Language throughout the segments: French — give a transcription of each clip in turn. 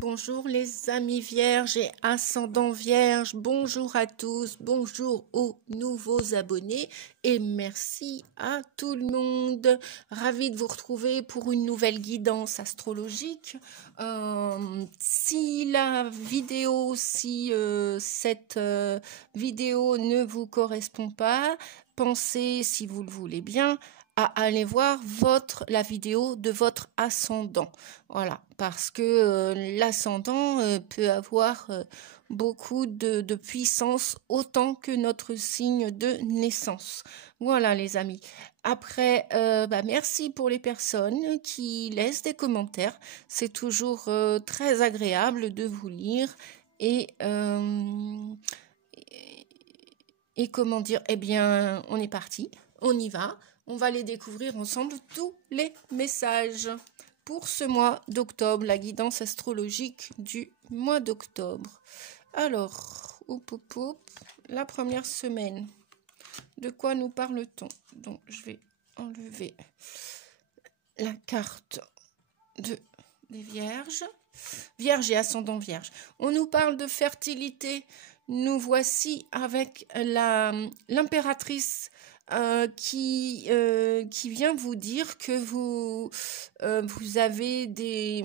Bonjour les amis vierges et ascendants vierges, bonjour à tous, bonjour aux nouveaux abonnés et merci à tout le monde. Ravi de vous retrouver pour une nouvelle guidance astrologique. Si cette vidéo ne vous correspond pas, pensez, si vous le voulez bien, à aller voir la vidéo de votre ascendant. Voilà, parce que l'ascendant peut avoir beaucoup de puissance autant que notre signe de naissance. Voilà les amis. Après, merci pour les personnes qui laissent des commentaires. C'est toujours très agréable de vous lire et comment dire, eh bien, on est parti, on y va. On va les découvrir ensemble, tous les messages pour ce mois d'octobre, la guidance astrologique du mois d'octobre. Alors, la première semaine, de quoi nous parle-t-on? Donc, je vais enlever la carte des vierges. Vierge et ascendant vierge. On nous parle de fertilité. Nous voici avec l'impératrice qui vient vous dire que vous avez des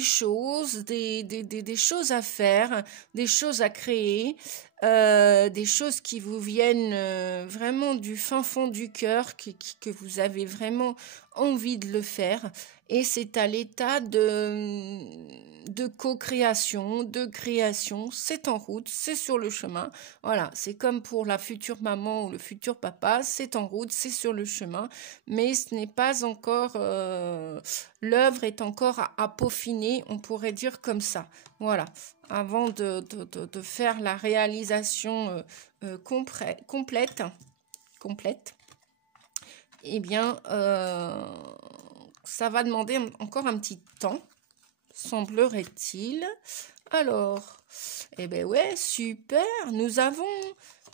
choses à faire, des choses à créer, des choses qui vous viennent vraiment du fin fond du cœur, que vous avez vraiment envie de le faire. Et c'est à l'état de co-création, de création, c'est en route, c'est sur le chemin. Voilà, c'est comme pour la future maman ou le futur papa, c'est en route, c'est sur le chemin, mais ce n'est pas encore, l'œuvre est encore à peaufiner, on pourrait dire comme ça. Voilà, avant de faire la réalisation complète, eh bien, ça va demander encore un petit temps, semblerait-il. Alors, eh bien ouais, super, nous avons,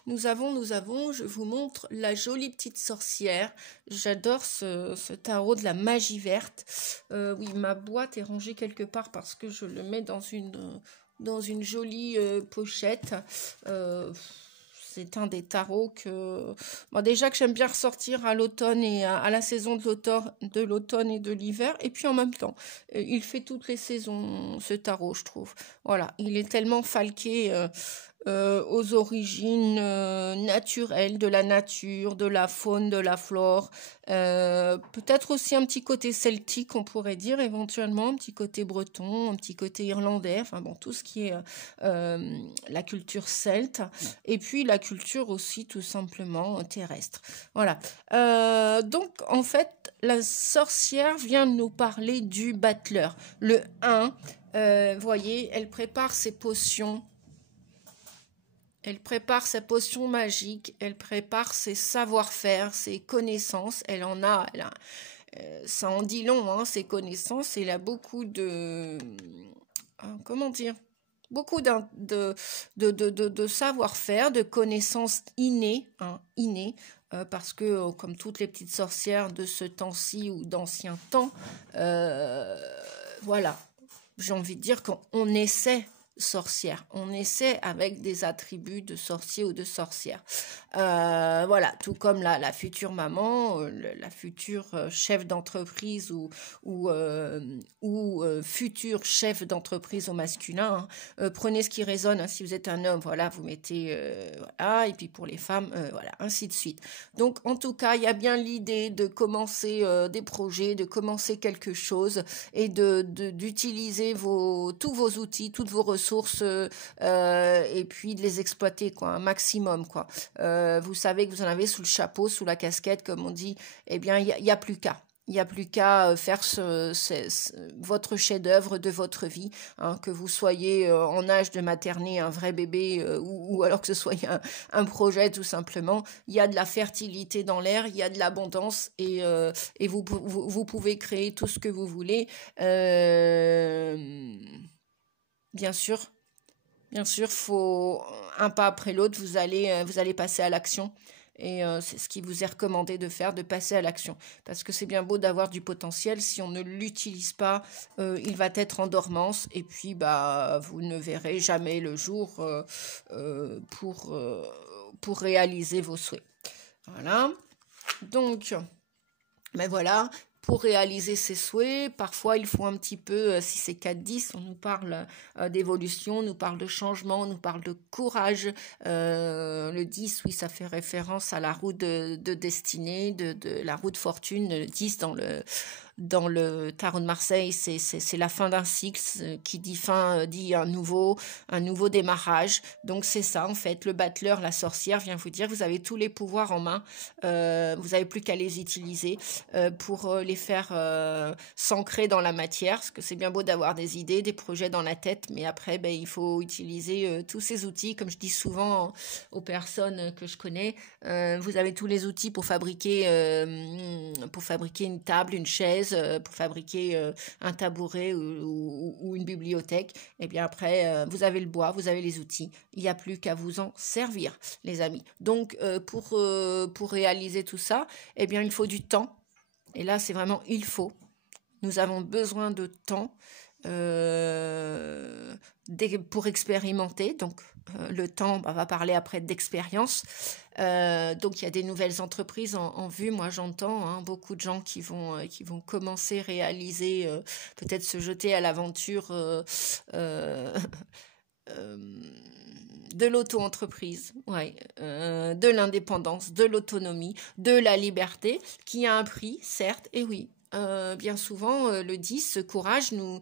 je vous montre la jolie petite sorcière. J'adore ce tarot de la magie verte. Oui, ma boîte est rangée quelque part parce que je le mets dans une jolie pochette. C'est un des tarots déjà que j'aime bien ressortir à l'automne et à la saison de l'automne et de l'hiver. Et puis en même temps, il fait toutes les saisons, ce tarot, je trouve. Voilà, il est tellement falqué aux origines naturelles de la nature, de la faune, de la flore. Peut-être aussi un petit côté celtique, on pourrait dire, éventuellement, un petit côté breton, un petit côté irlandais, enfin bon, tout ce qui est la culture celte, et puis la culture aussi tout simplement terrestre. Voilà. Donc en fait, la sorcière vient nous parler du battleur. Le 1, voyez, elle prépare ses potions. Elle prépare sa potion magique, elle prépare ses savoir-faire, ses connaissances. Elle a ça en dit long, hein, ses connaissances. Elle a beaucoup comment dire, beaucoup de savoir-faire, de connaissances innées, parce que comme toutes les petites sorcières de ce temps-ci ou d'anciens temps, voilà, j'ai envie de dire qu'on essaie sorcière. On essaie avec des attributs de sorcier ou de sorcière. Voilà, tout comme la future maman, la future chef d'entreprise ou futur chef d'entreprise au masculin. Prenez ce qui résonne. Hein, si vous êtes un homme, voilà, vous mettez voilà. Et puis pour les femmes, voilà, ainsi de suite. Donc en tout cas, il y a bien l'idée de commencer des projets, de commencer quelque chose et d'utiliser tous vos outils, toutes vos ressources et puis de les exploiter quoi, un maximum quoi. Vous savez que vous en avez sous le chapeau, sous la casquette comme on dit, eh bien il y a plus qu'à. Il n'y a plus qu'à faire votre chef-d'œuvre de votre vie, hein, que vous soyez en âge de materner un vrai bébé ou alors que ce soit un projet tout simplement. Il y a de la fertilité dans l'air, il y a de l'abondance et vous pouvez créer tout ce que vous voulez. Bien sûr, faut un pas après l'autre, vous allez passer à l'action Et c'est ce qui vous est recommandé de faire, de passer à l'action. Parce que c'est bien beau d'avoir du potentiel, si on ne l'utilise pas, il va être en dormance et puis bah, vous ne verrez jamais le jour pour réaliser vos souhaits. Voilà. Donc, ben voilà, pour réaliser ses souhaits, parfois il faut un petit peu, si c'est 4-10, on nous parle d'évolution, on nous parle de changement, on nous parle de courage. Le 10, oui, ça fait référence à la roue de destinée, de la roue de fortune. Le 10 dans le tarot de Marseille, c'est la fin d'un cycle, qui dit fin, dit un nouveau démarrage. Donc c'est ça en fait, le battleur, la sorcière vient vous dire, vous avez tous les pouvoirs en main, vous n'avez plus qu'à les utiliser pour les faire s'ancrer dans la matière, parce que c'est bien beau d'avoir des idées, des projets dans la tête, mais après ben, il faut utiliser tous ces outils, comme je dis souvent aux personnes que je connais, vous avez tous les outils pour fabriquer une table, une chaise, pour fabriquer un tabouret ou une bibliothèque. Et bien après, vous avez le bois, vous avez les outils. Il n'y a plus qu'à vous en servir, les amis. Donc, pour réaliser tout ça, eh bien, il faut du temps. Et là, c'est vraiment il faut. Nous avons besoin de temps pour expérimenter. Donc, le temps, on va parler après d'expérience. Donc, il y a des nouvelles entreprises en vue. Moi, j'entends beaucoup de gens qui vont commencer à réaliser, peut-être se jeter à l'aventure de l'auto-entreprise, de l'indépendance, de l'autonomie, de la liberté, qui a un prix, certes, et oui. Bien souvent, le 10, ce courage nous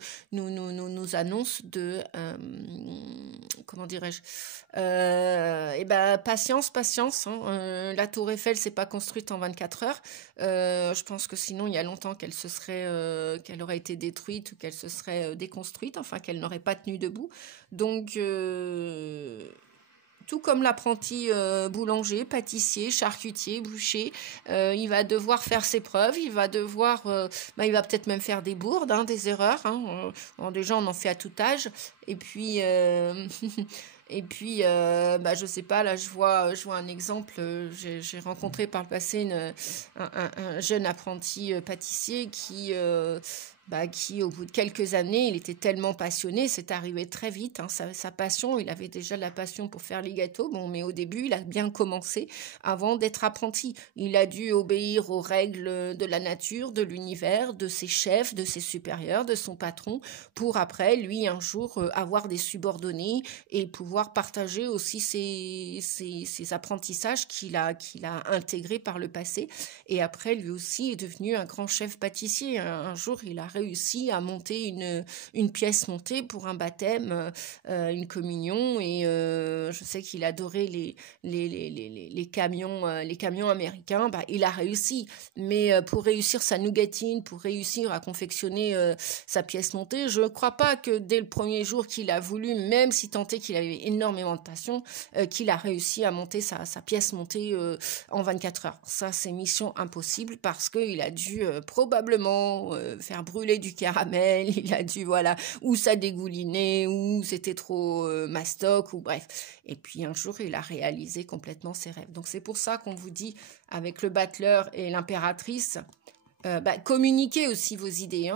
annonce de, comment dirais-je, patience, la tour Eiffel s'est pas construite en 24 heures. Je pense que sinon, il y a longtemps qu'elle aurait été détruite ou qu'elle se serait déconstruite, enfin qu'elle n'aurait pas tenu debout. Donc, tout comme l'apprenti boulanger, pâtissier, charcutier, boucher, il va devoir faire ses preuves, il va peut-être même faire des bourdes, des erreurs. Déjà, on en fait à tout âge. Et puis, je sais pas, là, je vois un exemple. J'ai rencontré par le passé un jeune apprenti pâtissier qui, au bout de quelques années, il était tellement passionné, c'est arrivé très vite, sa passion, il avait déjà la passion pour faire les gâteaux, mais au début, il a bien commencé avant d'être apprenti. Il a dû obéir aux règles de la nature, de l'univers, de ses chefs, de ses supérieurs, de son patron, pour après, lui, un jour, avoir des subordonnés et pouvoir partager aussi ses apprentissages qu'il a intégrés par le passé. Et après, lui aussi est devenu un grand chef pâtissier. Un jour, il a réussi à monter une pièce montée pour un baptême, une communion, et je sais qu'il adorait les camions américains. Il a réussi, mais pour réussir sa nougatine, pour réussir à confectionner sa pièce montée, je ne crois pas que dès le premier jour qu'il a voulu, même si tant est qu'il avait énormément de passion, qu'il a réussi à monter sa pièce montée en 24 heures. Ça, c'est mission impossible, parce qu'il a dû probablement faire brûler du caramel, il a dû, ou ça dégoulinait, ou c'était trop mastoc, ou bref. Et puis un jour, il a réalisé complètement ses rêves. Donc c'est pour ça qu'on vous dit, avec le battleur et l'impératrice, communiquez aussi vos idées.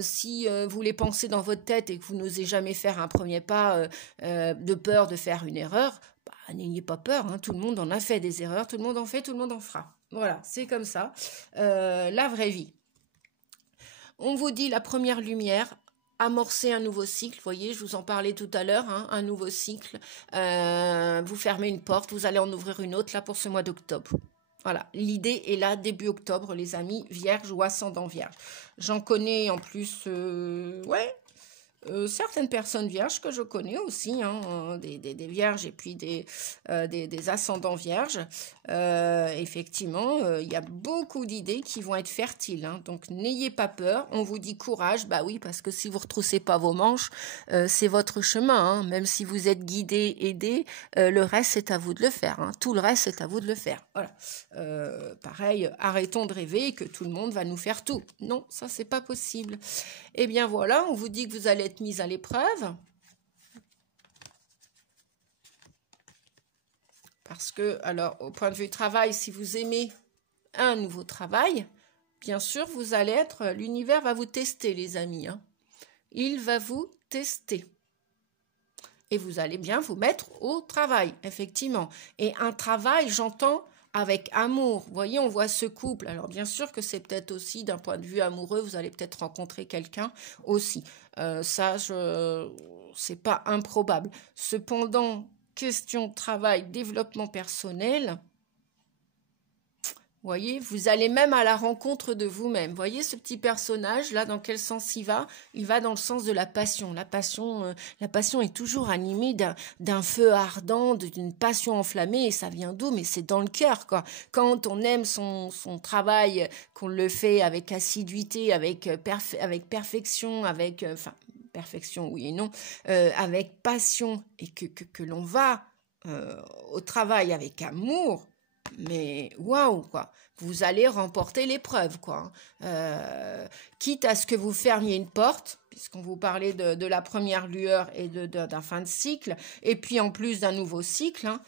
Si vous les pensez dans votre tête et que vous n'osez jamais faire un premier pas de peur de faire une erreur, n'ayez pas peur, tout le monde en a fait des erreurs, tout le monde en fait, tout le monde en fera. Voilà, c'est comme ça. La vraie vie. On vous dit la première lumière, amorcer un nouveau cycle, vous voyez, je vous en parlais tout à l'heure, un nouveau cycle, vous fermez une porte, vous allez en ouvrir une autre, là, pour ce mois d'octobre. Voilà, l'idée est là, début octobre, les amis, vierge ou ascendant vierge. J'en connais en plus, certaines personnes vierges que je connais aussi, des vierges et puis des ascendants vierges. Effectivement, il y a beaucoup d'idées qui vont être fertiles. Donc, n'ayez pas peur. On vous dit courage. Oui, parce que si vous ne retroussez pas vos manches, c'est votre chemin. Même si vous êtes guidé, aidé, le reste, c'est à vous de le faire. Tout le reste, c'est à vous de le faire. Voilà. Pareil, arrêtons de rêver que tout le monde va nous faire tout. Non, ça, c'est pas possible. Eh bien, voilà, on vous dit que vous allez être mis à l'épreuve. Parce que, alors, au point de vue travail, si vous aimez un nouveau travail, bien sûr, vous allez être, l'univers va vous tester, les amis, hein. Il va vous tester. Et vous allez bien vous mettre au travail, effectivement. Et un travail, j'entends, avec amour. Vous voyez, on voit ce couple. Alors, bien sûr que c'est peut-être aussi, d'un point de vue amoureux, vous allez peut-être rencontrer quelqu'un aussi. C'est pas improbable. Cependant, question de travail, développement personnel, voyez, vous allez même à la rencontre de vous-même. Voyez ce petit personnage là, dans quel sens il va? Il va dans le sens de la passion. La passion est toujours animée d'un feu ardent, d'une passion enflammée. Et ça vient d'où? Mais c'est dans le cœur, quoi. Quand on aime son travail, qu'on le fait avec assiduité, avec perfection, perfection, oui et non, avec passion, et que l'on va au travail avec amour. Mais waouh, quoi, vous allez remporter l'épreuve, quoi. Quitte à ce que vous fermiez une porte, puisqu'on vous parlait de la première lueur et d'un fin de cycle, et puis en plus d'un nouveau cycle, hein,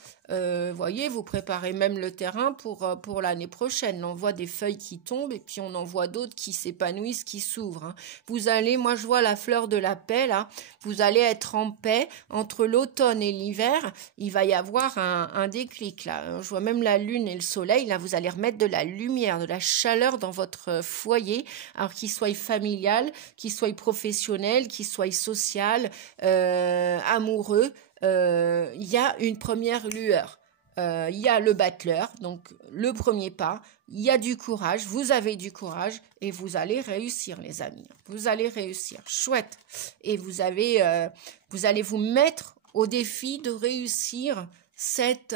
voyez, vous préparez même le terrain pour l'année prochaine. On voit des feuilles qui tombent, et puis on en voit d'autres qui s'épanouissent, qui s'ouvrent, hein. Vous allez, moi je vois la fleur de la paix, là, vous allez être en paix entre l'automne et l'hiver. Il va y avoir un déclic, là. Je vois même la lune et le soleil, là, vous allez remettre de la lumière, de la chaleur dans votre foyer, alors qu'il soit familial, qu'il soit professionnel, qu'il soit social, amoureux. Il y a une première lueur. Il y a le battleur, donc le premier pas. Il y a du courage, vous avez du courage et vous allez réussir, les amis. Vous allez réussir, chouette. Et vous allez vous mettre au défi de réussir cette...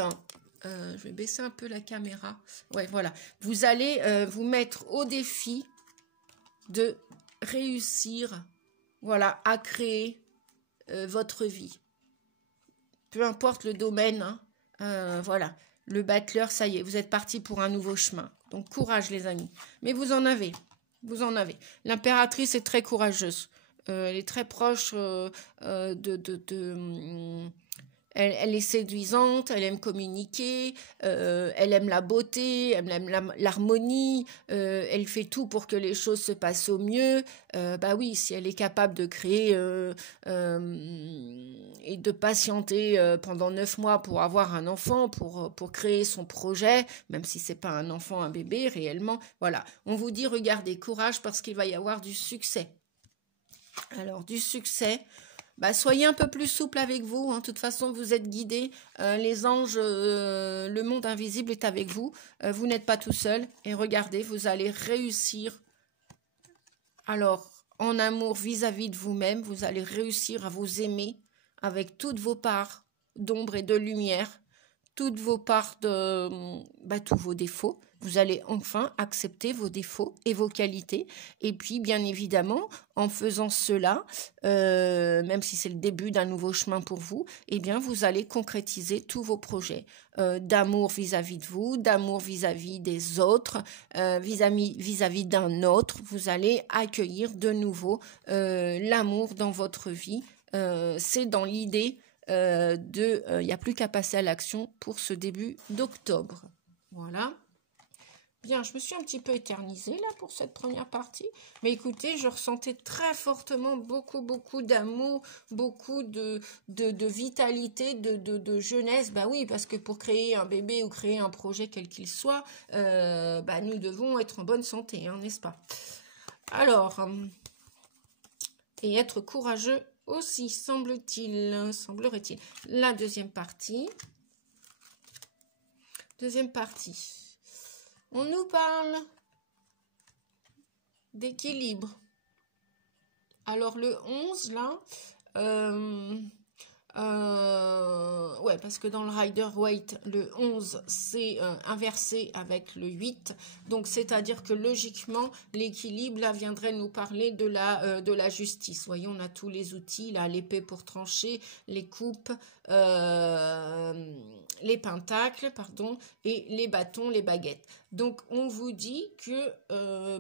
je vais baisser un peu la caméra. Ouais, voilà. Vous allez vous mettre au défi de réussir, voilà, à créer votre vie. Peu importe le domaine, hein, voilà. Le battleur, ça y est, vous êtes parti pour un nouveau chemin. Donc, courage, les amis. Mais vous en avez. Vous en avez. L'impératrice est très courageuse. Elle est très proche elle est séduisante, elle aime communiquer, elle aime la beauté, elle aime l'harmonie, elle fait tout pour que les choses se passent au mieux. Bah oui, si elle est capable de créer et de patienter pendant 9 mois pour avoir un enfant, pour créer son projet, même si c'est pas un enfant, un bébé réellement, voilà. On vous dit, regardez, courage parce qu'il va y avoir du succès. Alors, du succès... Bah, soyez un peu plus souple avec vous, hein. De toute façon, vous êtes guidés. Les anges, le monde invisible est avec vous. Vous n'êtes pas tout seul. Et regardez, vous allez réussir. Alors, en amour vis-à-vis de vous-même, vous allez réussir à vous aimer avec toutes vos parts d'ombre et de lumière, toutes vos parts de tous vos défauts. Vous allez enfin accepter vos défauts et vos qualités. Et puis, bien évidemment, en faisant cela, même si c'est le début d'un nouveau chemin pour vous, eh bien, vous allez concrétiser tous vos projets d'amour vis-à-vis de vous, d'amour vis-à-vis des autres, vis-à-vis d'un autre. Vous allez accueillir de nouveau l'amour dans votre vie. C'est dans l'idée il n'y a plus qu'à passer à l'action pour ce début d'octobre. Voilà. Bien, je me suis un petit peu éternisée là pour cette première partie, mais écoutez, je ressentais très fortement beaucoup d'amour, beaucoup de vitalité, de jeunesse. Bah oui, parce que pour créer un bébé ou créer un projet quel qu'il soit, nous devons être en bonne santé, hein, n'est-ce pas? Alors, et être courageux aussi, semblerait-il. La deuxième partie. On nous parle d'équilibre. Alors le 11 là, ouais, parce que dans le Rider-Waite, le 11 c'est inversé avec le 8. Donc c'est-à-dire que logiquement, l'équilibre là viendrait nous parler de la justice. Vous voyez, on a tous les outils, là, l'épée pour trancher, les coupes, les pentacles, pardon, et les bâtons, les baguettes. Donc, on vous dit que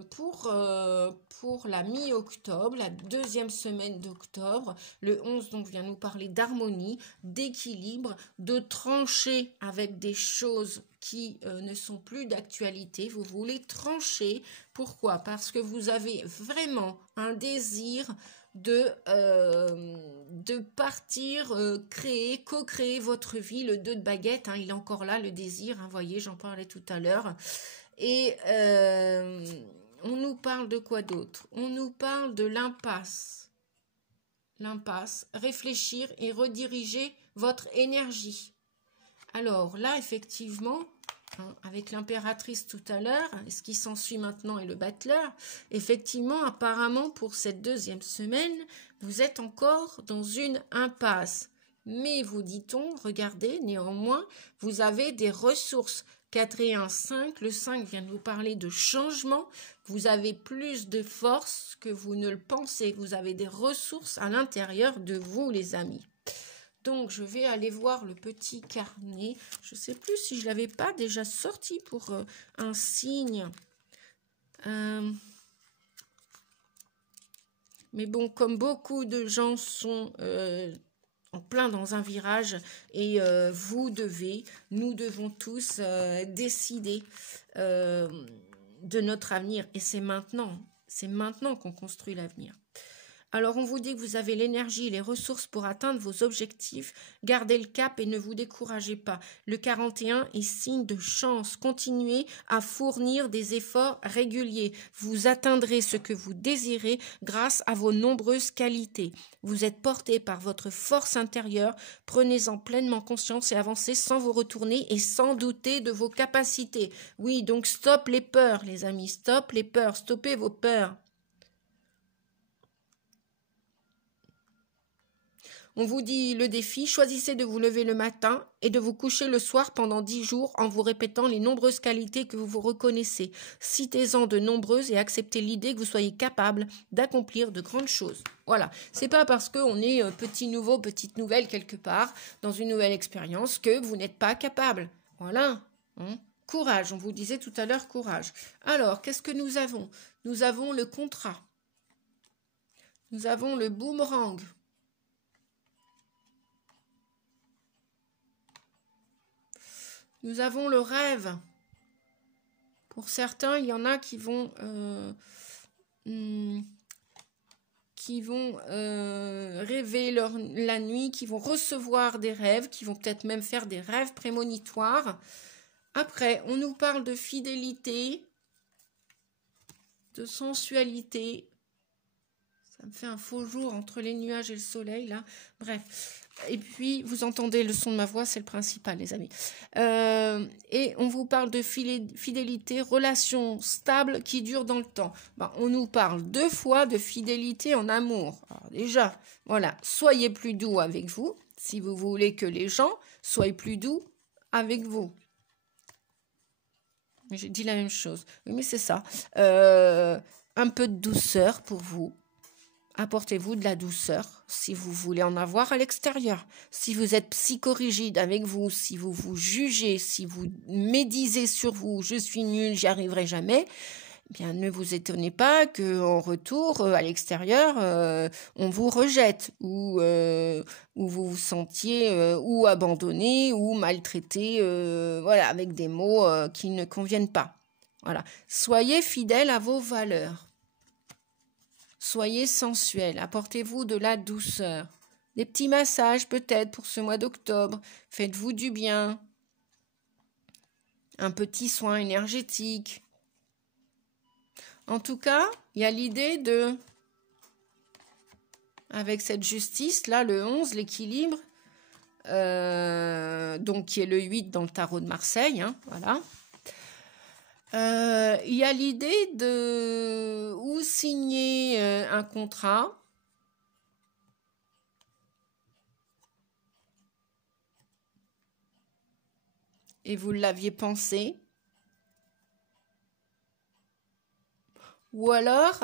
pour la mi-octobre, la deuxième semaine d'octobre, le 11, donc vient nous parler d'harmonie, d'équilibre, de trancher avec des choses qui ne sont plus d'actualité. Vous voulez trancher. Pourquoi? Parce que vous avez vraiment un désir de partir créer, co-créer votre vie. Le 2 de baguette, hein, il est encore là, le désir, hein, voyez, j'en parlais tout à l'heure. Et on nous parle de quoi d'autre? On nous parle de l'impasse. L'impasse, réfléchir et rediriger votre énergie. Alors là, effectivement, hein, avec l'impératrice tout à l'heure, et ce qui s'ensuit maintenant est le battleur, effectivement, apparemment, pour cette deuxième semaine, vous êtes encore dans une impasse. Mais vous dit-on, regardez, néanmoins, vous avez des ressources. 4 et 1, 5. Le 5 vient de vous parler de changement. Vous avez plus de force que vous ne le pensez. Vous avez des ressources à l'intérieur de vous, les amis. Donc, je vais aller voir le petit carnet. Je ne sais plus si je ne l'avais pas déjà sorti pour un signe. Mais bon, comme beaucoup de gens sont en plein dans un virage et nous devons tous décider de notre avenir. Et c'est maintenant qu'on construit l'avenir. Alors, on vous dit que vous avez l'énergie et les ressources pour atteindre vos objectifs. Gardez le cap et ne vous découragez pas. Le 41 est signe de chance. Continuez à fournir des efforts réguliers. Vous atteindrez ce que vous désirez grâce à vos nombreuses qualités. Vous êtes porté par votre force intérieure. Prenez-en pleinement conscience et avancez sans vous retourner et sans douter de vos capacités. Oui, donc stop les peurs, les amis. Stop les peurs. Stoppez vos peurs. On vous dit le défi, choisissez de vous lever le matin et de vous coucher le soir pendant 10 jours en vous répétant les nombreuses qualités que vous vous reconnaissez. Citez-en de nombreuses et acceptez l'idée que vous soyez capable d'accomplir de grandes choses. Voilà, c'est pas parce qu'on est petit nouveau, petite nouvelle quelque part, dans une nouvelle expérience, que vous n'êtes pas capable. Voilà, hein. Courage, on vous disait tout à l'heure courage. Alors, qu'est-ce que nous avons? Nous avons le contrat. Nous avons le boomerang. Nous avons le rêve. Pour certains, il y en a qui vont rêver la nuit, qui vont recevoir des rêves, qui vont peut-être même faire des rêves prémonitoires. Après, on nous parle de fidélité, de sensualité. Ça me fait un faux jour entre les nuages et le soleil, là. Bref. Et puis, vous entendez le son de ma voix, c'est le principal, les amis. Et on vous parle de fidélité, relation stable qui dure dans le temps. Ben, on nous parle 2 fois de fidélité en amour. Alors déjà, voilà, soyez plus doux avec vous, si vous voulez que les gens soient plus doux avec vous. J'ai dit la même chose. Oui, mais c'est ça. Un peu de douceur pour vous. Apportez-vous de la douceur si vous voulez en avoir à l'extérieur. Si vous êtes psychorigide avec vous, si vous vous jugez, si vous médisez sur vous, je suis nul, j'y arriverai jamais, eh bien ne vous étonnez pas qu'en retour, à l'extérieur, on vous rejette ou vous vous sentiez ou abandonné ou maltraité, voilà, avec des mots qui ne conviennent pas. Voilà. Soyez fidèles à vos valeurs. Soyez sensuel, apportez-vous de la douceur. Des petits massages peut-être pour ce mois d'octobre. Faites-vous du bien. Un petit soin énergétique. En tout cas, il y a l'idée de, avec cette justice-là, le 11, l'équilibre, donc qui est le 8 dans le tarot de Marseille, hein, voilà. Il y a l'idée de ou signer un contrat et vous l'aviez pensé, ou alors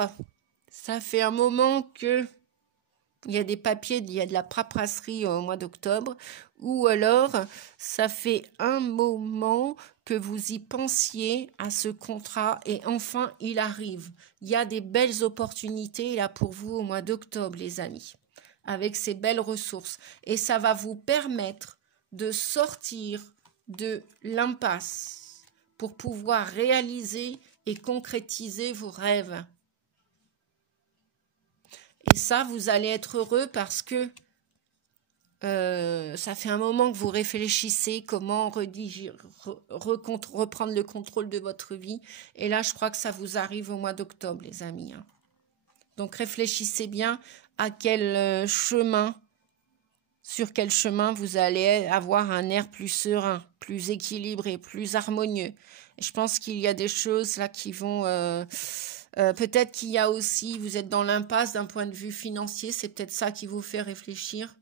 ça fait un moment que Il y a des papiers, il y a de la paperasserie au mois d'octobre, ou alors ça fait un moment que vous y pensiez à ce contrat et enfin il arrive. Il y a des belles opportunités là pour vous au mois d'octobre, les amis, avec ces belles ressources. Et ça va vous permettre de sortir de l'impasse pour pouvoir réaliser et concrétiser vos rêves. Et ça, vous allez être heureux parce que ça fait un moment que vous réfléchissez comment reprendre le contrôle de votre vie. Et là, je crois que ça vous arrive au mois d'octobre, les amis. Hein. Donc, réfléchissez bien à quel chemin, sur quel chemin vous allez avoir un air plus serein, plus équilibré, plus harmonieux. Et je pense qu'il y a des choses là qui vont... peut-être qu'il y a aussi, vous êtes dans l'impasse d'un point de vue financier, c'est peut-être ça qui vous fait réfléchir.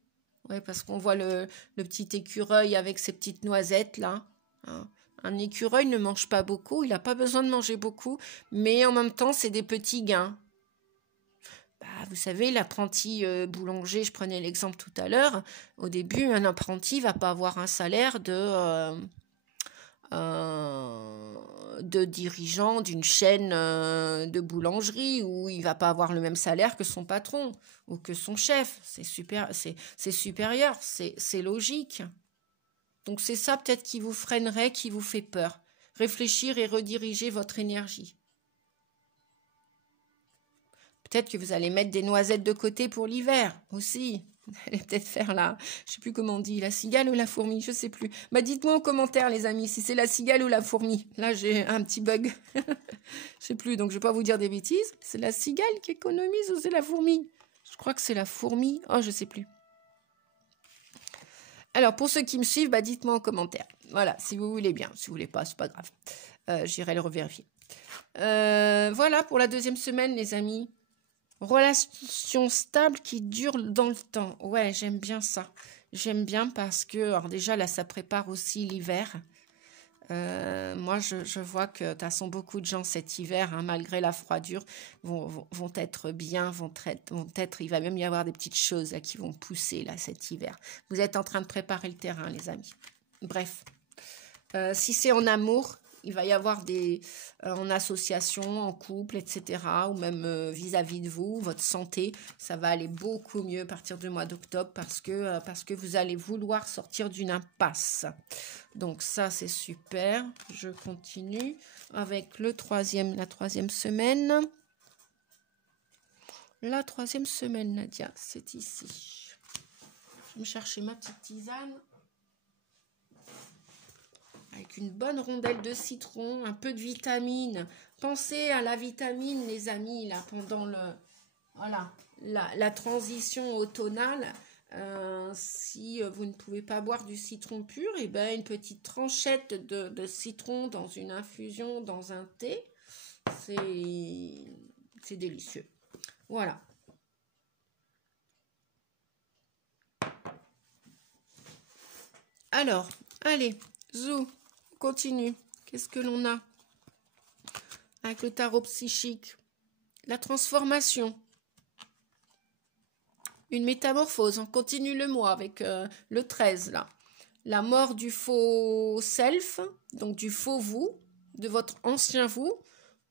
Oui, parce qu'on voit le petit écureuil avec ses petites noisettes là. Hein. Un écureuil ne mange pas beaucoup, il n'a pas besoin de manger beaucoup, mais en même temps, c'est des petits gains. Bah, vous savez, l'apprenti boulanger, je prenais l'exemple tout à l'heure, au début, un apprenti ne va pas avoir un salaire de dirigeant d'une chaîne de boulangerie où il va pas avoir le même salaire que son patron ou que son chef. C'est supérieur, c'est logique. Donc c'est ça peut-être qui vous freinerait, qui vous fait peur. Réfléchir et rediriger votre énergie. Peut-être que vous allez mettre des noisettes de côté pour l'hiver aussi. Vous allez peut-être faire je sais plus comment on dit, la cigale ou la fourmi, je sais plus. Bah dites-moi en commentaire les amis, si c'est la cigale ou la fourmi. Là j'ai un petit bug. Je sais plus, donc je vais pas vous dire des bêtises. C'est la cigale qui économise ou c'est la fourmi? Je crois que c'est la fourmi. Oh, je sais plus. Alors pour ceux qui me suivent, bah dites-moi en commentaire. Voilà, si vous voulez bien. Si vous voulez pas, c'est pas grave. J'irai le revérifier. Voilà pour la deuxième semaine les amis. Relation stable qui dure dans le temps. Ouais, j'aime bien ça. J'aime bien parce que, alors déjà, là, ça prépare aussi l'hiver. Moi, je vois que, de toute façon, beaucoup de gens cet hiver, hein, malgré la froidure, vont être bien, il va même y avoir des petites choses là, qui vont pousser là, cet hiver. Vous êtes en train de préparer le terrain, les amis. Bref, si c'est en amour, il va y avoir en association, en couple, etc. Ou même vis-à-vis de vous, votre santé, ça va aller beaucoup mieux à partir du mois d'octobre parce que vous allez vouloir sortir d'une impasse. Donc ça, c'est super. Je continue avec la troisième semaine. La troisième semaine, Nadia, c'est ici. Je vais me chercher ma petite tisane. Avec une bonne rondelle de citron, un peu de vitamine. Pensez à la vitamine, les amis, là, pendant la transition automnale. Si vous ne pouvez pas boire du citron pur, et ben une petite tranchette de citron dans une infusion, dans un thé, c'est délicieux. Voilà. Alors, allez, zou. Continue. Qu'est-ce que l'on a avec le tarot psychique? La transformation. Une métamorphose. On continue le mois avec le 13 là. La mort du faux self, donc du faux vous, de votre ancien vous,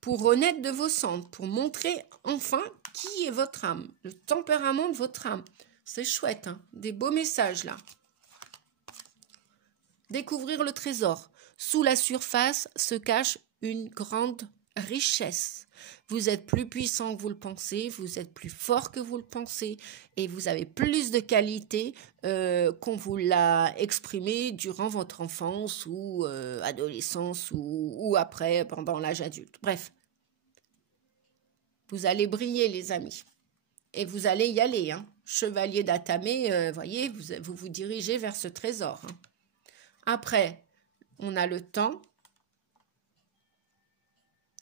pour renaître de vos cendres, pour montrer enfin qui est votre âme, le tempérament de votre âme. C'est chouette, hein, des beaux messages là. Découvrir le trésor. Sous la surface se cache une grande richesse. Vous êtes plus puissant que vous le pensez, vous êtes plus fort que vous le pensez et vous avez plus de qualités qu'on vous l'a exprimé durant votre enfance ou adolescence ou après, pendant l'âge adulte. Bref, vous allez briller les amis et vous allez y aller. Hein. Chevalier d'Atamé, voyez, vous dirigez vers ce trésor. Hein. Après, on a le temps.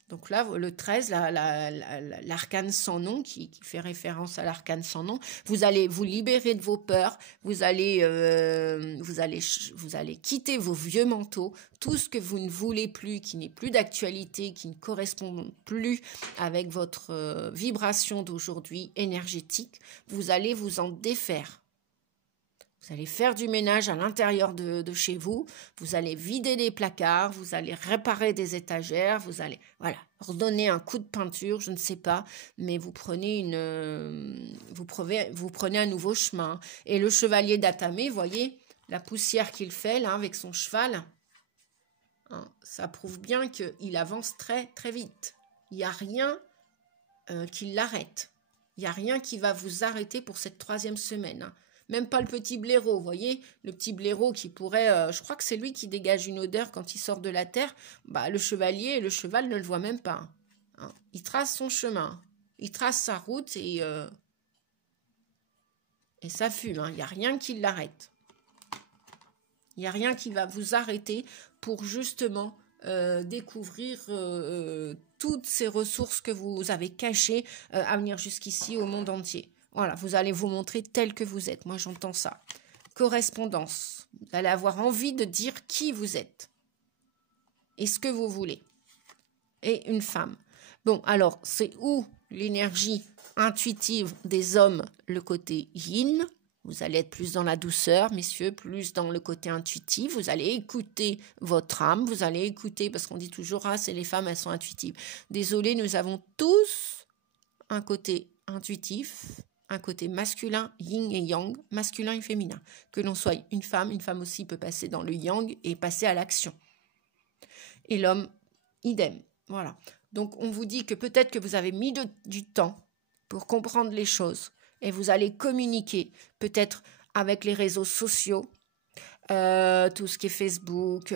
Donc là, le 13, l'arcane sans nom, qui fait référence à l'arcane sans nom, vous allez vous libérer de vos peurs, vous allez quitter vos vieux manteaux, tout ce que vous ne voulez plus, qui n'est plus d'actualité, qui ne correspond plus avec votre vibration d'aujourd'hui énergétique, vous allez vous en défaire. Vous allez faire du ménage à l'intérieur de chez vous, vous allez vider des placards, vous allez réparer des étagères, vous allez redonner un coup de peinture, je ne sais pas, mais vous prenez un nouveau chemin. Et le chevalier d'Atamé, voyez la poussière qu'il fait là avec son cheval, hein, ça prouve bien qu'il avance très très vite. Il n'y a rien qui l'arrête. Il n'y a rien qui va vous arrêter pour cette 3e semaine, hein. Même pas le petit blaireau, vous voyez, le petit blaireau qui pourrait, je crois que c'est lui qui dégage une odeur quand il sort de la terre, le chevalier et le cheval ne le voient même pas, hein. Il trace son chemin, il trace sa route et ça fume, hein. Il n'y a rien qui l'arrête. Il n'y a rien qui va vous arrêter pour justement découvrir toutes ces ressources que vous avez cachées à venir jusqu'ici au monde entier. Voilà, vous allez vous montrer tel que vous êtes. Moi, j'entends ça. Correspondance. Vous allez avoir envie de dire qui vous êtes et ce que vous voulez. Et une femme. Bon, alors, c'est où l'énergie intuitive des hommes, le côté yin. Vous allez être plus dans la douceur, messieurs, plus dans le côté intuitif. Vous allez écouter votre âme. Vous allez écouter, parce qu'on dit toujours, c'est les femmes, elles sont intuitives. Désolé, nous avons tous un côté intuitif, un côté masculin, yin et yang, masculin et féminin. Que l'on soit une femme aussi peut passer dans le yang et passer à l'action. Et l'homme, idem. Voilà. Donc, on vous dit que peut-être que vous avez mis du temps pour comprendre les choses et vous allez communiquer peut-être avec les réseaux sociaux, tout ce qui est Facebook,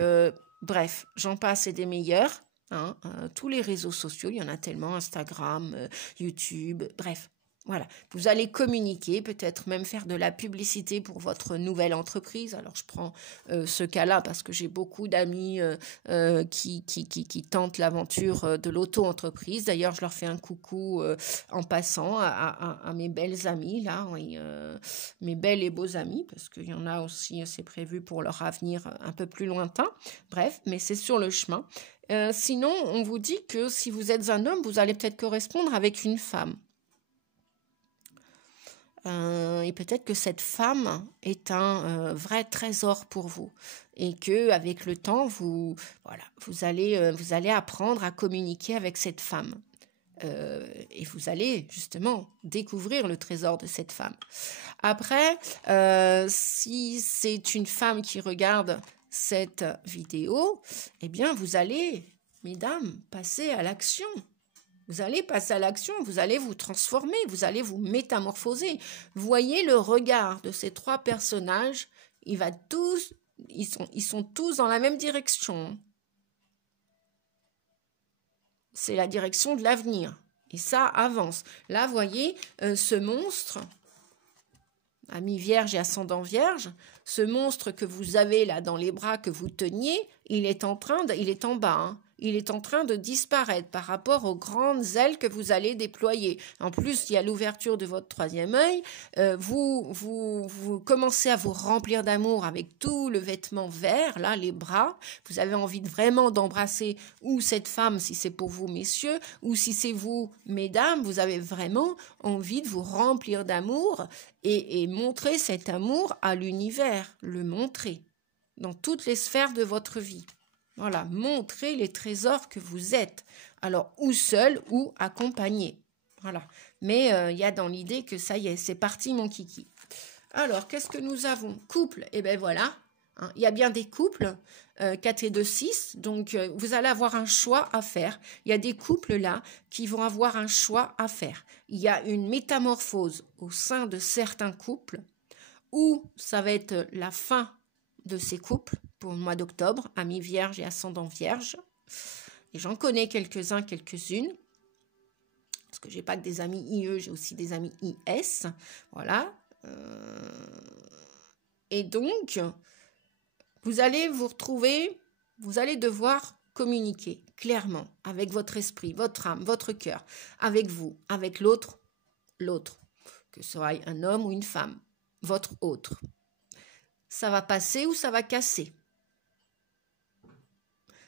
bref, j'en passe et des meilleurs. Hein, tous les réseaux sociaux, il y en a tellement, Instagram, YouTube, bref. Voilà, vous allez communiquer, peut-être même faire de la publicité pour votre nouvelle entreprise. Alors, je prends ce cas-là parce que j'ai beaucoup d'amis qui tentent l'aventure de l'auto-entreprise. D'ailleurs, je leur fais un coucou en passant à mes belles amies, là, oui, mes belles et beaux amis, parce qu'il y en a aussi, c'est prévu pour leur avenir un peu plus lointain. Bref, mais c'est sur le chemin. Sinon, on vous dit que si vous êtes un homme, vous allez peut-être correspondre avec une femme. Et peut-être que cette femme est un vrai trésor pour vous et que avec le temps vous allez apprendre à communiquer avec cette femme et vous allez justement découvrir le trésor de cette femme. Après, si c'est une femme qui regarde cette vidéo, eh bien vous allez, mesdames, passer à l'action. Vous allez passer à l'action, vous allez vous transformer, vous allez vous métamorphoser. Voyez le regard de ces 3 personnages, ils sont tous dans la même direction. C'est la direction de l'avenir. Et ça avance. Là, voyez, ce monstre, ami vierge et ascendant vierge, ce monstre que vous avez là dans les bras, que vous teniez, il est en bas, hein. Il est en train de disparaître par rapport aux grandes ailes que vous allez déployer. En plus, il y a l'ouverture de votre 3e œil. Vous commencez à vous remplir d'amour avec tout le vêtement vert, là, les bras. Vous avez envie vraiment d'embrasser ou cette femme, si c'est pour vous, messieurs, ou si c'est vous, mesdames, vous avez vraiment envie de vous remplir d'amour et montrer cet amour à l'univers, le montrer dans toutes les sphères de votre vie. Voilà, montrez les trésors que vous êtes. Alors, ou seul ou accompagné. Voilà. Mais il y a dans l'idée que ça y est, c'est parti mon kiki. Alors, qu'est-ce que nous avons? Couple, eh bien voilà. Hein, il y a bien des couples, 4 et 2, 6. Donc, vous allez avoir un choix à faire. Il y a des couples là qui vont avoir un choix à faire. Il y a une métamorphose au sein de certains couples où ça va être la fin de ces couples pour le mois d'octobre, amis vierges et ascendant vierge. Et j'en connais quelques-uns, quelques-unes, parce que j'ai pas que des amis IE, j'ai aussi des amis IS. Voilà. Et donc, vous allez vous retrouver, vous allez devoir communiquez clairement avec votre esprit, votre âme, votre cœur, avec vous, avec l'autre, que ce soit un homme ou une femme, votre autre. Ça va passer ou ça va casser.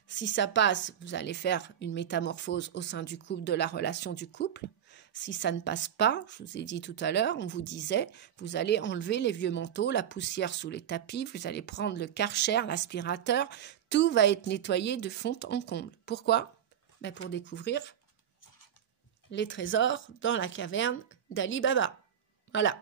Si ça passe, vous allez faire une métamorphose au sein du couple, de la relation du couple. Si ça ne passe pas, je vous ai dit tout à l'heure, on vous disait, vous allez enlever les vieux manteaux, la poussière sous les tapis, vous allez prendre le Karcher, l'aspirateur, tout va être nettoyé de fond en comble. Pourquoi? Pour découvrir les trésors dans la caverne d'Ali Baba. Voilà.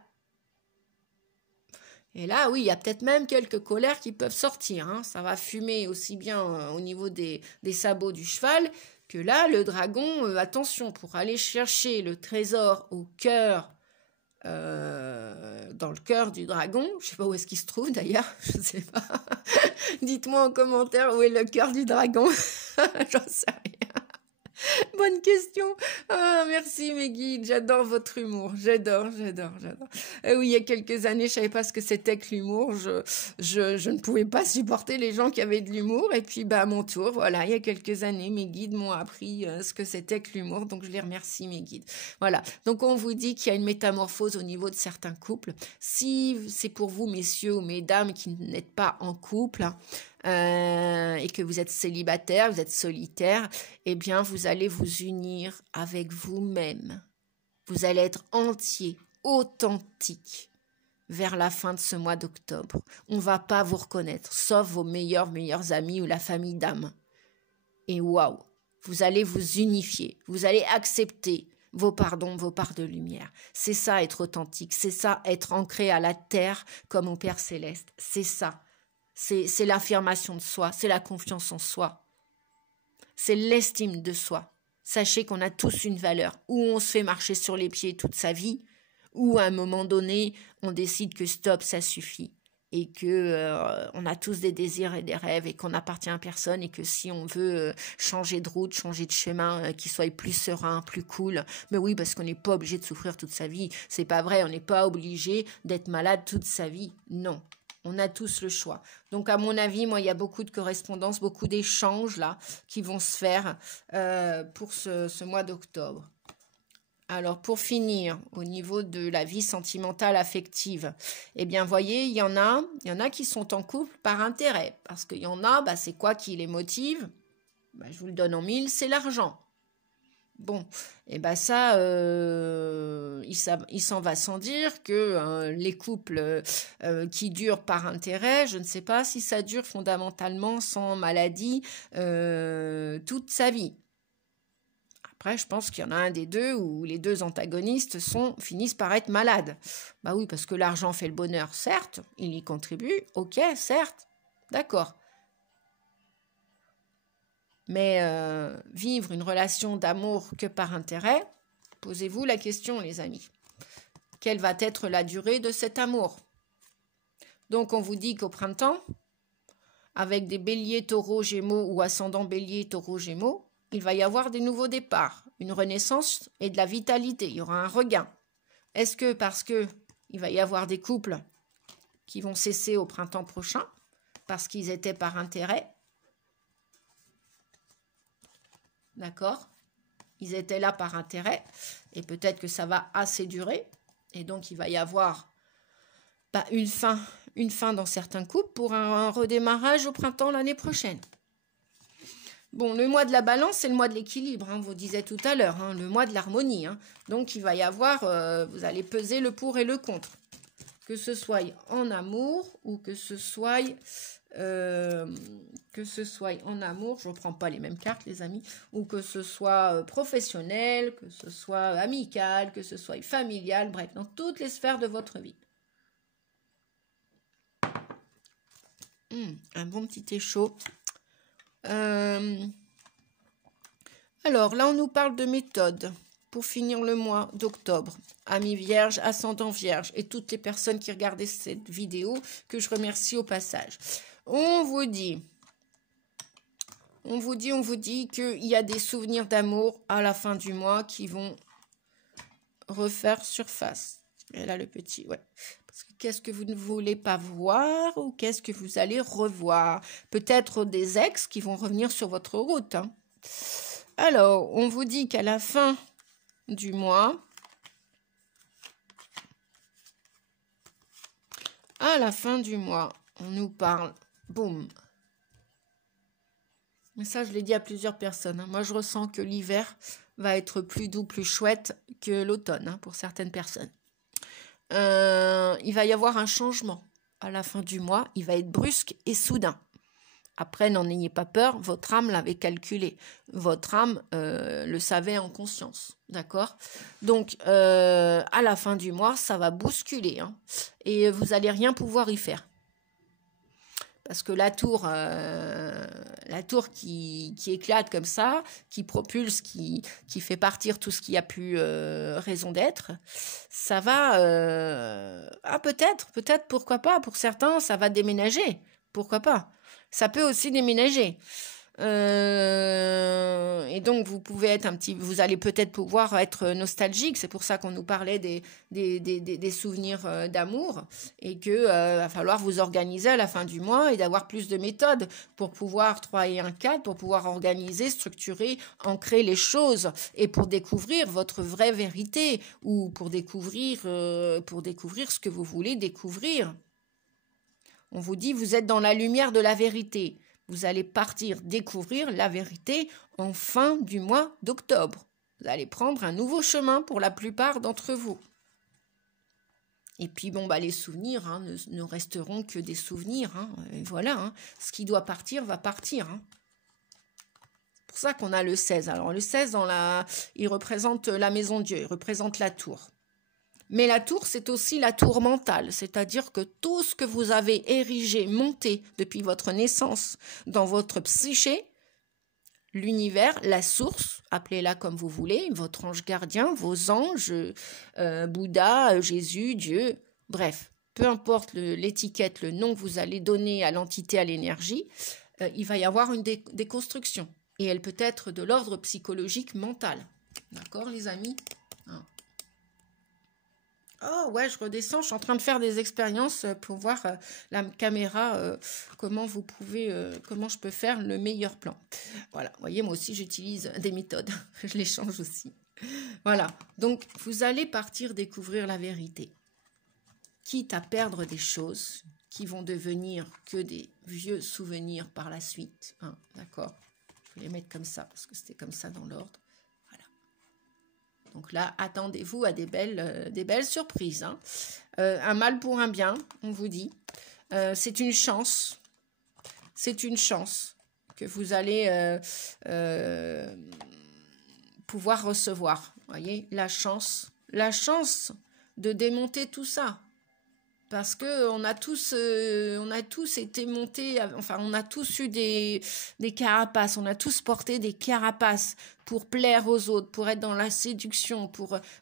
Et là, oui, il y a peut-être même quelques colères qui peuvent sortir. Hein. Ça va fumer aussi bien au niveau des sabots du cheval que là, le dragon, attention, pour aller chercher le trésor au cœur, dans le cœur du dragon. Je ne sais pas où est-ce qu'il se trouve d'ailleurs, je ne sais pas. Dites-moi en commentaire où est le cœur du dragon. J'en sais rien. Bonne question. Ah, merci mes guides, j'adore votre humour. J'adore. Oui, il y a quelques années, je savais pas ce que c'était que l'humour. Je ne pouvais pas supporter les gens qui avaient de l'humour. Et puis, à mon tour, voilà, il y a quelques années, mes guides m'ont appris ce que c'était que l'humour. Donc, je les remercie, mes guides. Voilà. Donc, on vous dit qu'il y a une métamorphose au niveau de certains couples. Si c'est pour vous, messieurs ou mesdames, qui n'êtes pas en couple, et que vous êtes célibataire, vous êtes solitaire, eh bien, vous allez vous unir avec vous-même. Vous allez être entier, authentique vers la fin de ce mois d'octobre. On ne va pas vous reconnaître, sauf vos meilleurs amis ou la famille d'âme. Et waouh, vous allez vous unifier, vous allez accepter vos pardons, vos parts de lumière. C'est ça être authentique, c'est ça être ancré à la terre comme au Père Céleste, c'est ça. C'est l'affirmation de soi, c'est la confiance en soi, c'est l'estime de soi. Sachez qu'on a tous une valeur, ou on se fait marcher sur les pieds toute sa vie, ou à un moment donné, on décide que stop, ça suffit, et que on a tous des désirs et des rêves, et qu'on n'appartient à personne, et que si on veut changer de route, changer de chemin, qu'il soit plus serein, plus cool, mais oui, parce qu'on n'est pas obligé de souffrir toute sa vie, c'est pas vrai, on n'est pas obligé d'être malade toute sa vie, non. On a tous le choix. Donc, à mon avis, moi, il y a beaucoup de correspondances, beaucoup d'échanges là qui vont se faire pour ce mois d'octobre. Alors, pour finir, au niveau de la vie sentimentale affective, eh bien, voyez, il y en a qui sont en couple par intérêt. Parce qu'il y en a, c'est quoi qui les motive? Je vous le donne en mille, c'est l'argent. Bon, et ça, il s'en va sans dire que les couples qui durent par intérêt, je ne sais pas si ça dure fondamentalement sans maladie toute sa vie. Après, je pense qu'il y en a un des deux où les deux antagonistes finissent par être malades. Oui, parce que l'argent fait le bonheur, certes, il y contribue, ok, certes, d'accord. Mais vivre une relation d'amour que par intérêt, posez-vous la question, les amis. Quelle va être la durée de cet amour? Donc, on vous dit qu'au printemps, avec des béliers, taureaux, gémeaux ou ascendant bélier, taureau, gémeaux, il va y avoir des nouveaux départs, une renaissance et de la vitalité. Il y aura un regain. Est-ce que parce que il va y avoir des couples qui vont cesser au printemps prochain parce qu'ils étaient par intérêt? D'accord? Ils étaient là par intérêt et peut-être que ça va assez durer et donc il va y avoir une fin dans certains couples pour un redémarrage au printemps l'année prochaine. Bon, le mois de la balance, c'est le mois de l'équilibre, on vous disait tout à l'heure, le mois de l'harmonie. Donc il va y avoir, vous allez peser le pour et le contre. Que ce soit en amour ou que ce soit en amour, je ne reprends pas les mêmes cartes les amis, ou que ce soit professionnel, que ce soit amical, que ce soit familial, bref, dans toutes les sphères de votre vie. Un bon petit thé chaud. Alors là, on nous parle de méthode pour finir le mois d'octobre. Amis vierges, ascendant vierge et toutes les personnes qui regardaient cette vidéo, que je remercie au passage. On vous dit qu'il y a des souvenirs d'amour à la fin du mois qui vont refaire surface. Et là, le petit Qu'est-ce que vous ne voulez pas voir ou qu'est-ce que vous allez revoir? Peut-être des ex qui vont revenir sur votre route. Hein. Alors, on vous dit qu'à la fin du mois, on nous parle, boum. Mais ça, je l'ai dit à plusieurs personnes. Hein. Moi, je ressens que l'hiver va être plus doux, plus chouette que l'automne hein, pour certaines personnes. Il va y avoir un changement à la fin du mois. Il va être brusque et soudain. Après, n'en ayez pas peur, votre âme l'avait calculé. Votre âme le savait en conscience. D'accord? Donc, à la fin du mois, ça va bousculer. Hein, et vous n'allez rien pouvoir y faire. Parce que la tour qui éclate comme ça, qui propulse, qui fait partir tout ce qui a plus raison d'être, ça va... peut-être, pourquoi pas. Pour certains, ça va déménager. Pourquoi pas. Ça peut aussi déménager. Et donc, vous allez peut-être pouvoir être nostalgique. C'est pour ça qu'on nous parlait des souvenirs d'amour et que va falloir vous organiser à la fin du mois et d'avoir plus de méthodes pour pouvoir 3 et 1, 4, pour pouvoir organiser, structurer, ancrer les choses et pour découvrir votre vraie vérité ou pour découvrir ce que vous voulez découvrir. On vous dit, vous êtes dans la lumière de la vérité. Vous allez partir découvrir la vérité en fin du mois d'octobre. Vous allez prendre un nouveau chemin pour la plupart d'entre vous. Et puis, les souvenirs hein, ne resteront que des souvenirs. Hein, et voilà, hein, ce qui doit partir va partir. Hein. C'est pour ça qu'on a le 16. Alors, le 16, il représente la maison de Dieu, il représente la tour. Mais la tour, c'est aussi la tour mentale, c'est-à-dire que tout ce que vous avez érigé, monté depuis votre naissance dans votre psyché, l'univers, la source, appelez-la comme vous voulez, votre ange gardien, vos anges, Bouddha, Jésus, Dieu, bref, peu importe l'étiquette, le nom que vous allez donner à l'entité, à l'énergie, il va y avoir une déconstruction. Et elle peut être de l'ordre psychologique mental. D'accord, les amis ? Oh ouais, je redescends, je suis en train de faire des expériences pour voir la caméra, comment je peux faire le meilleur plan. Voilà, vous voyez, moi aussi j'utilise des méthodes, je les change aussi. Voilà, donc vous allez partir découvrir la vérité, quitte à perdre des choses qui vont devenir que des vieux souvenirs par la suite. Hein, d'accord, je vais les mettre comme ça, parce que c'était comme ça dans l'ordre. Donc là, attendez-vous à des belles surprises. Hein. Un mal pour un bien, on vous dit. C'est une chance. C'est une chance que vous allez pouvoir recevoir. Voyez, la chance de démonter tout ça. Parce que on a tous été montés, enfin on a tous eu des carapaces, on a tous porté des carapaces pour plaire aux autres, pour être dans la séduction,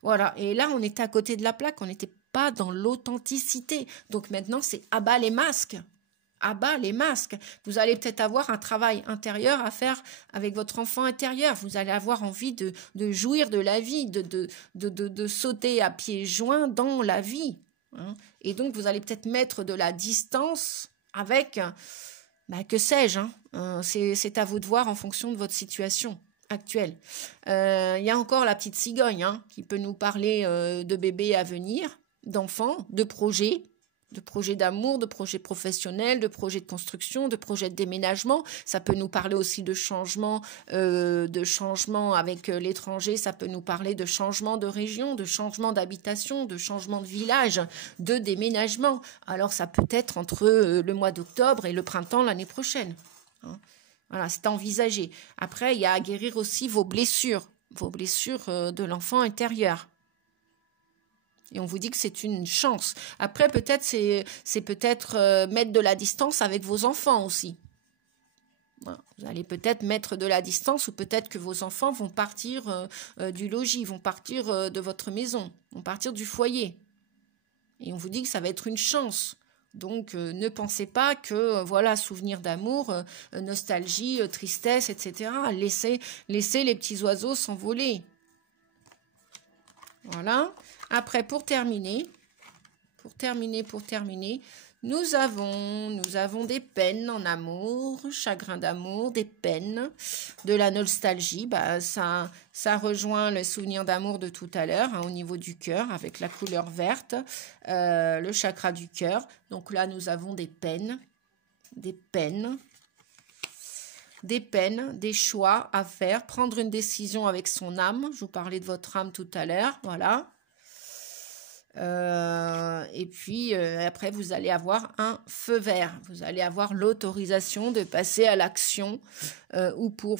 voilà. Et là on était à côté de la plaque, on n'était pas dans l'authenticité. Donc maintenant c'est à bas les masques. À bas les masques. Vous allez peut-être avoir un travail intérieur à faire avec votre enfant intérieur. Vous allez avoir envie de jouir de la vie, de sauter à pieds joints dans la vie. Hein. Et donc, vous allez peut-être mettre de la distance avec, que sais-je, hein, c'est à vous de voir en fonction de votre situation actuelle. Il y a encore la petite cigogne hein, qui peut nous parler de bébés à venir, d'enfants, de projets d'amour, de projets professionnels, de projets de construction, de projets de déménagement. Ça peut nous parler aussi de changement avec l'étranger. Ça peut nous parler de changement de région, de changement d'habitation, de changement de village, de déménagement. Alors, ça peut être entre le mois d'octobre et le printemps l'année prochaine. Hein. Voilà, c'est envisagé. Après, il y a à guérir aussi vos blessures de l'enfant intérieur. Et on vous dit que c'est une chance. Après, peut-être, c'est peut-être mettre de la distance avec vos enfants aussi. Voilà. Vous allez peut-être mettre de la distance ou peut-être que vos enfants vont partir du logis, vont partir de votre maison, vont partir du foyer. Et on vous dit que ça va être une chance. Donc, ne pensez pas que, souvenir d'amour, nostalgie, tristesse, etc. Laissez les petits oiseaux s'envoler. Voilà. Après, pour terminer, pour terminer, nous avons des peines en amour, chagrin d'amour, des peines, de la nostalgie. Bah, ça rejoint le souvenir d'amour de tout à l'heure, hein, au niveau du cœur, avec la couleur verte, le chakra du cœur. Donc là, nous avons des peines, des choix à faire, prendre une décision avec son âme. Je vous parlais de votre âme tout à l'heure, voilà. Et puis après vous allez avoir un feu vert, vous allez avoir l'autorisation de passer à l'action ou pour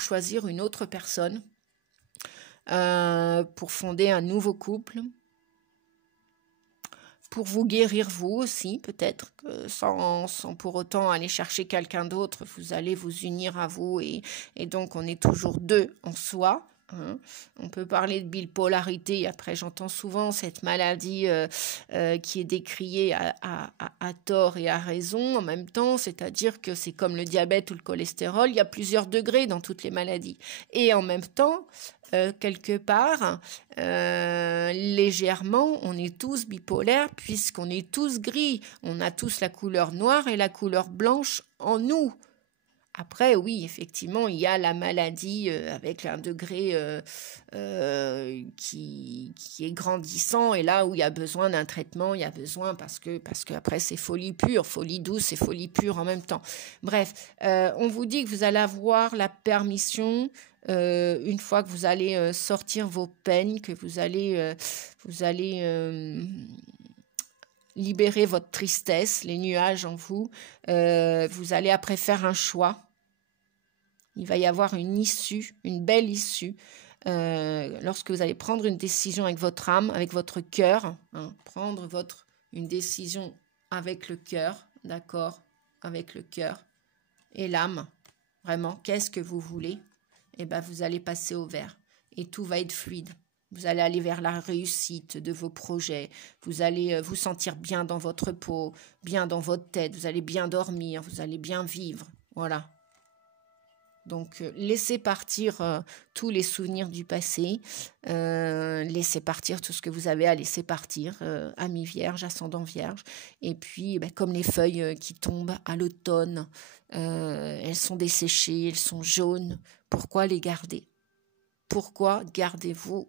choisir une autre personne pour fonder un nouveau couple, pour vous guérir vous aussi peut-être, sans pour autant aller chercher quelqu'un d'autre. Vous allez vous unir à vous et donc on est toujours deux en soi. Hein. On peut parler de bipolarité. Après, j'entends souvent cette maladie qui est décriée à tort et à raison en même temps, c'est-à-dire que c'est comme le diabète ou le cholestérol, il y a plusieurs degrés dans toutes les maladies. Et en même temps, quelque part, légèrement, on est tous bipolaires puisqu'on est tous gris. On a tous la couleur noire et la couleur blanche en nous. Après, oui, effectivement, il y a la maladie avec un degré qui est grandissant et là où il y a besoin d'un traitement, il y a besoin parce que après c'est folie pure, folie douce et folie pure en même temps. Bref, on vous dit que vous allez avoir la permission une fois que vous allez sortir vos peines, que vous allez libérer votre tristesse, les nuages en vous. Vous allez après faire un choix. Il va y avoir une issue, une belle issue. Lorsque vous allez prendre une décision avec votre âme, avec votre cœur, hein, prendre une décision avec le cœur, d'accord, avec le cœur et l'âme, vraiment, qu'est-ce que vous voulez? Eh bien, vous allez passer au vert et tout va être fluide. Vous allez aller vers la réussite de vos projets. Vous allez vous sentir bien dans votre peau, bien dans votre tête. Vous allez bien dormir, vous allez bien vivre. Voilà. Donc, laissez partir tous les souvenirs du passé. Laissez partir tout ce que vous avez à laisser partir. Amis vierges, ascendant vierge. Et puis, comme les feuilles qui tombent à l'automne, elles sont desséchées, elles sont jaunes. Pourquoi les garder? Pourquoi gardez-vous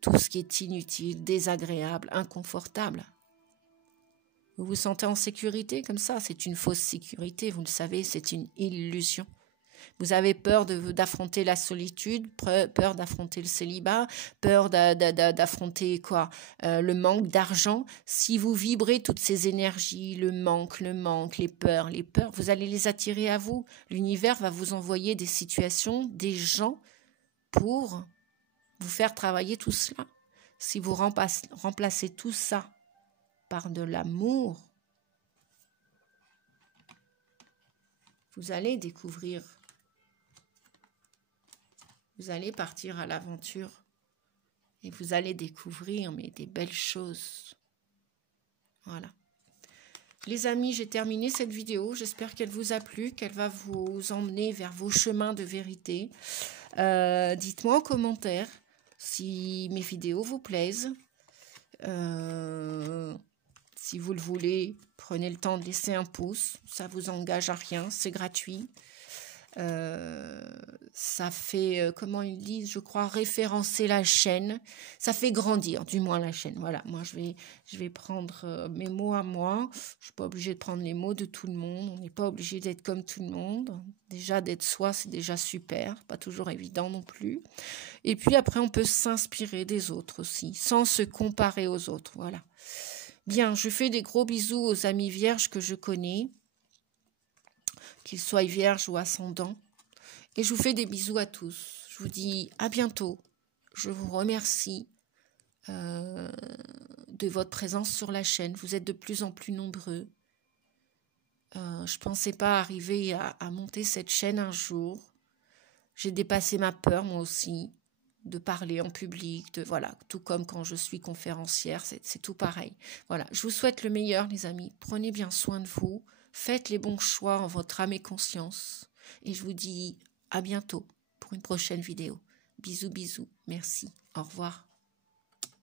tout ce qui est inutile, désagréable, inconfortable? Vous vous sentez en sécurité comme ça? C'est une fausse sécurité, vous le savez, c'est une illusion. Vous avez peur d'affronter la solitude, peur d'affronter le célibat, peur d'affronter quoi, le manque d'argent. Si vous vibrez toutes ces énergies, le manque, les peurs, vous allez les attirer à vous. L'univers va vous envoyer des situations, des gens pour vous faire travailler tout cela. Si vous remplacez tout ça par de l'amour, vous allez découvrir. Vous allez partir à l'aventure et vous allez découvrir des belles choses. Voilà. Les amis, j'ai terminé cette vidéo. J'espère qu'elle vous a plu, qu'elle va vous emmener vers vos chemins de vérité. Dites-moi en commentaire si mes vidéos vous plaisent. Si vous le voulez, prenez le temps de laisser un pouce. Ça ne vous engage à rien, c'est gratuit. Ça fait, comment ils disent, je crois, référencer la chaîne. Ça fait grandir, du moins, la chaîne. Voilà, moi, je vais prendre mes mots à moi. Je ne suis pas obligée de prendre les mots de tout le monde. On n'est pas obligé d'être comme tout le monde. Déjà, d'être soi, c'est déjà super. Pas toujours évident non plus. Et puis, après, on peut s'inspirer des autres aussi, sans se comparer aux autres. Voilà. Bien, je fais des gros bisous aux amis vierges que je connais, qu'ils soient vierges ou ascendants. Et je vous fais des bisous à tous. Je vous dis à bientôt. Je vous remercie de votre présence sur la chaîne. Vous êtes de plus en plus nombreux. Je ne pensais pas arriver à monter cette chaîne un jour. J'ai dépassé ma peur, moi aussi, de parler en public. Voilà, tout comme quand je suis conférencière, c'est tout pareil. Voilà, je vous souhaite le meilleur, les amis. Prenez bien soin de vous. Faites les bons choix en votre âme et conscience. Et je vous dis à bientôt pour une prochaine vidéo. Bisous, bisous. Merci. Au revoir.